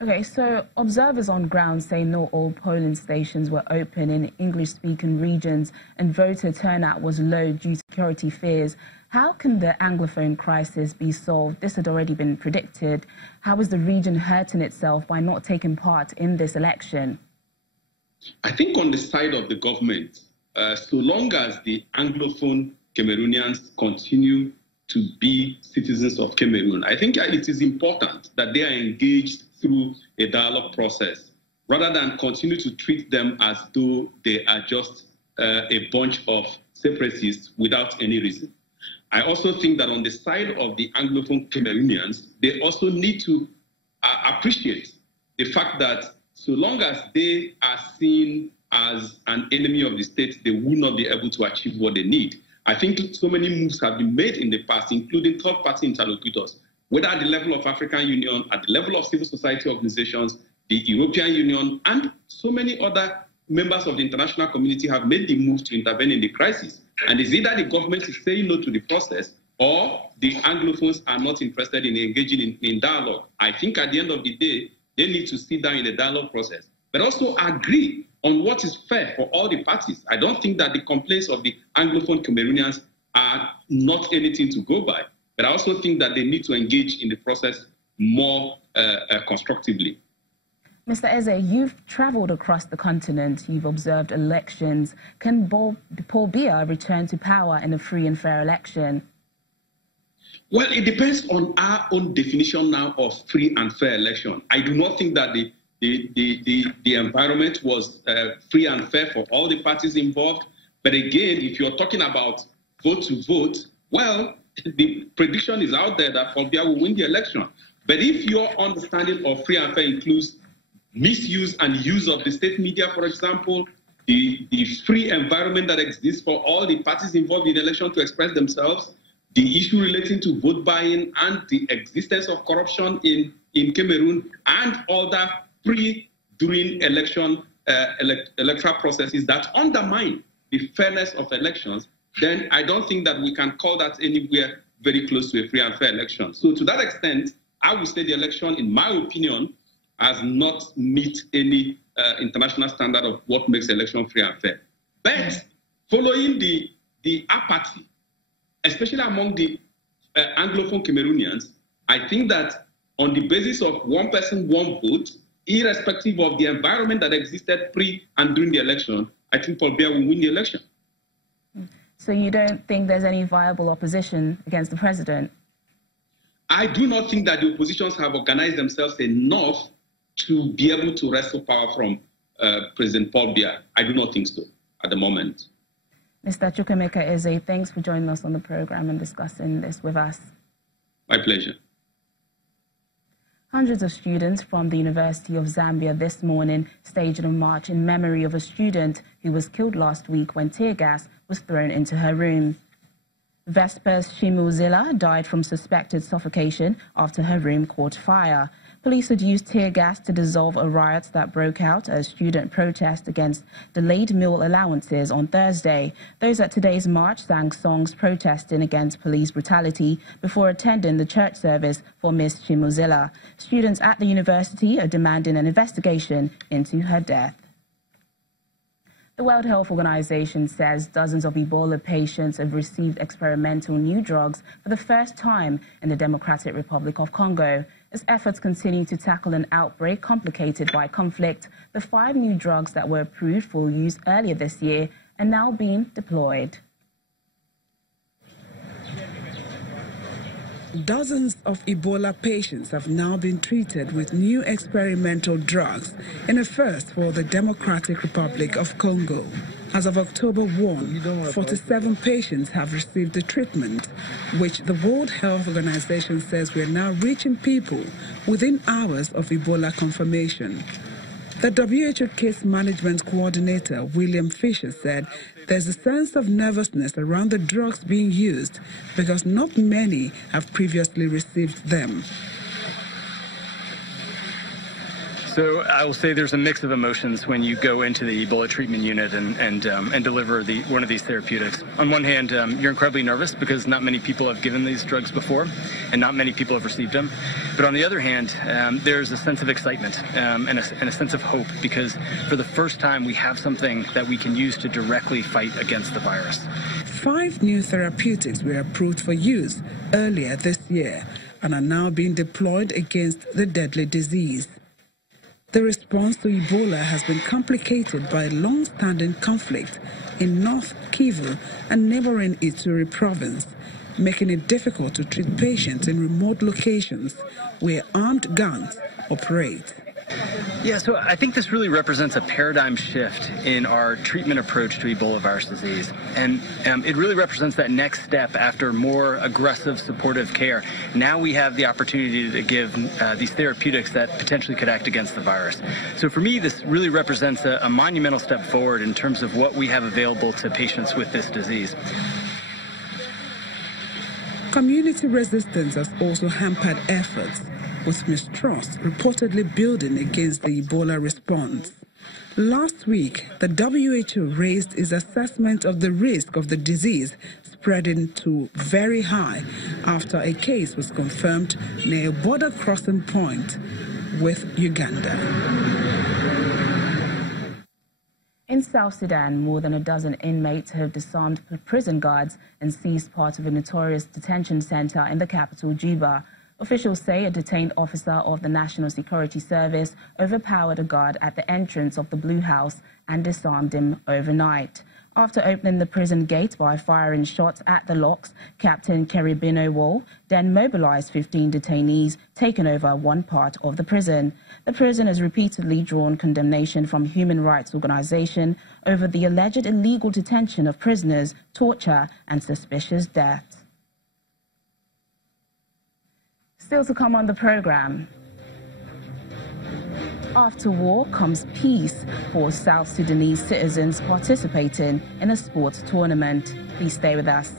Okay, so observers on ground say not all polling stations were open in English-speaking regions and voter turnout was low due to security fears. How can the Anglophone crisis be solved? This had already been predicted. How is the region hurting itself by not taking part in this election? I think on the side of the government, so long as the Anglophone Cameroonians continue to be citizens of Cameroon, I think it is important that they are engaged through a dialogue process rather than continue to treat them as though they are just a bunch of separatists without any reason. I also think that on the side of the Anglophone Cameroonians, they also need to appreciate the fact that so long as they are seen as an enemy of the state, they will not be able to achieve what they need. I think so many moves have been made in the past, including third-party interlocutors, whether at the level of African Union, at the level of civil society organizations, the European Union, and so many other members of the international community have made the move to intervene in the crisis. And it's either the government is saying no to the process or the Anglophones are not interested in engaging in dialogue. I think at the end of the day, they need to sit down in the dialogue process, but also agree on what is fair for all the parties. I don't think that the complaints of the Anglophone Cameroonians are not anything to go by, but I also think that they need to engage in the process more constructively. Mr. Eze, you've traveled across the continent, you've observed elections. Can Paul Biya return to power in a free and fair election? Well, it depends on our own definition now of free and fair election. I do not think that the environment was free and fair for all the parties involved. But again, if you're talking about vote to vote, well, the prediction is out there that Paul Biya will win the election. But if your understanding of free and fair includes misuse and use of the state media, for example, the free environment that exists for all the parties involved in the election to express themselves, the issue relating to vote buying and the existence of corruption in Cameroon and other during election electoral processes that undermine the fairness of elections, then I don't think that we can call that anywhere very close to a free and fair election. So to that extent, I would say the election, in my opinion, has not met any international standard of what makes election free and fair. But following the apathy, especially among the Anglophone Cameroonians, I think that on the basis of one person, one vote, irrespective of the environment that existed pre and during the election, I think Paul Biya will win the election. So you don't think there's any viable opposition against the president? I do not think that the oppositions have organized themselves enough to be able to wrestle power from President Paul Biya. I do not think so at the moment. Mr. Chukwemeka Eze, thanks for joining us on the program and discussing this with us. My pleasure. Hundreds of students from the University of Zambia this morning staged a march in memory of a student who was killed last week when tear gas was thrown into her room. Vespers Shimuzila died from suspected suffocation after her room caught fire. Police had used tear gas to dissolve a riot that broke out as student protest against delayed meal allowances on Thursday. Those at today's march sang songs protesting against police brutality before attending the church service for Ms. Shimuzila. Students at the university are demanding an investigation into her death. The World Health Organization says dozens of Ebola patients have received experimental new drugs for the first time in the Democratic Republic of Congo. As efforts continue to tackle an outbreak complicated by conflict, the 5 new drugs that were approved for use earlier this year are now being deployed. Dozens of Ebola patients have now been treated with new experimental drugs in a first for the Democratic Republic of Congo. As of October 1, 47 patients have received the treatment, which the World Health Organization says we are now reaching people within hours of Ebola confirmation. The WHO Case Management Coordinator, William Fisher, said there's a sense of nervousness around the drugs being used because not many have previously received them. So I will say there's a mix of emotions when you go into the Ebola treatment unit and deliver one of these therapeutics. On one hand, you're incredibly nervous because not many people have given these drugs before, and not many people have received them. But on the other hand, there's a sense of excitement and a sense of hope because for the first time we have something that we can use to directly fight against the virus. 5 new therapeutics were approved for use earlier this year and are now being deployed against the deadly disease. The response to Ebola has been complicated by a long-standing conflict in North Kivu and neighboring Ituri province, making it difficult to treat patients in remote locations where armed gangs operate. Yeah, so I think this really represents a paradigm shift in our treatment approach to Ebola virus disease. And it really represents that next step after more aggressive supportive care. Now we have the opportunity to give these therapeutics that potentially could act against the virus. So for me, this really represents a monumental step forward in terms of what we have available to patients with this disease. Community resistance has also hampered efforts, with mistrust reportedly building against the Ebola response. Last week, the WHO raised its assessment of the risk of the disease spreading to very high after a case was confirmed near a border crossing point with Uganda. In South Sudan, more than a dozen inmates have disarmed prison guards and seized part of a notorious detention center in the capital, Juba. Officials say a detained officer of the National Security Service overpowered a guard at the entrance of the Blue House and disarmed him overnight. After opening the prison gate by firing shots at the locks, Captain Keribino Wall then mobilized 15 detainees, taking over one part of the prison. The prison has repeatedly drawn condemnation from human rights organizations over the alleged illegal detention of prisoners, torture, and suspicious deaths. Still to come on the program. After war comes peace for South Sudanese citizens participating in a sports tournament. Please stay with us.